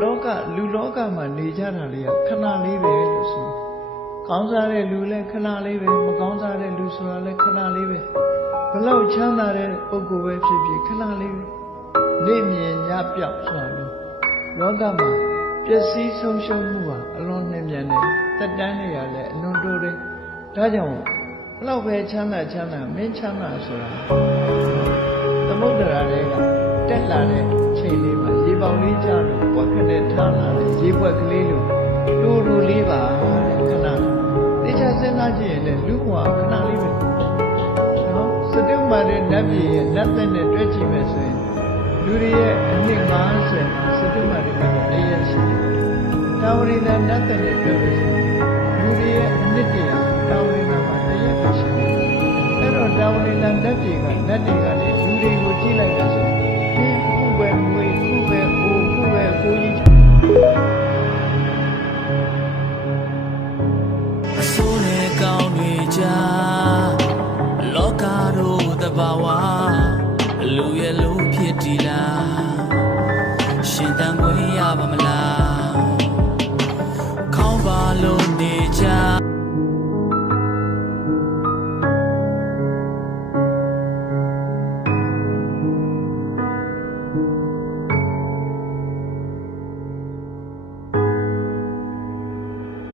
လူလောကမှာနေကြတာလေးကခဏလေးပဲလို့ဆိုကောင်းစားတဲ့လူလည်းခဏလေးပဲမကောင်းစားတဲ့လူဆိုတာလည်းခဏလေးပဲဘလောက်ချမ်းသာတဲ့ပုဂ္ဂိုလ်ပဲဖြစ်ဖြစ်ခဏလေးပဲနေမြင်ညပြောက်ဆိုတာလို့လောကမှာပျက်စီးဆုံးရှုံးမှုဟာအလွန်နှင်းမြန်တယ်တက်တန်းတွေကလည်းအလွန်တိုးတယ်ဒါကြောင့်ဘလောက်ပဲချမ်းသာမင်းချမ်းသာဆိုတာသမုဒ္ဒရာတွေကတက်လာတဲ့ချိန်လေးမှာရေပေါင်လေးကြလို့ပွက်ခနဲ့ထားလာတဲ့ရေပွက်ကလေးလိုလူလေးပါတဲ့ခဏသိချစဉ်းစားကြည့်ရင်လည်းလူ့ဘဝခဏလေးပဲနော်စတုမာတဲ့နတ်ပြည်ရဲ့နတ်သက်နဲ့တွဲကြည့်မယ်ဆိုရင်လူတွေရဲ့အနှစ်50မှာစတုမာတဲ့ကတော့တရက်ရှိတယ်တာဝရိန္ဒနတ်သက်နဲ့တွဲလို့ဆိုရင်လူတွေရဲ့အနှစ်100တာဝရိန္ဒမှာတရက်ပဲရှိတယ်အဲ့တော့တာဝရိန္ဒနတ်ပြည်ကနတ်တွေကလည်းလူတွေကိုကြည့်လိုက်တာဆိုရင်ဒီခုပဲမွ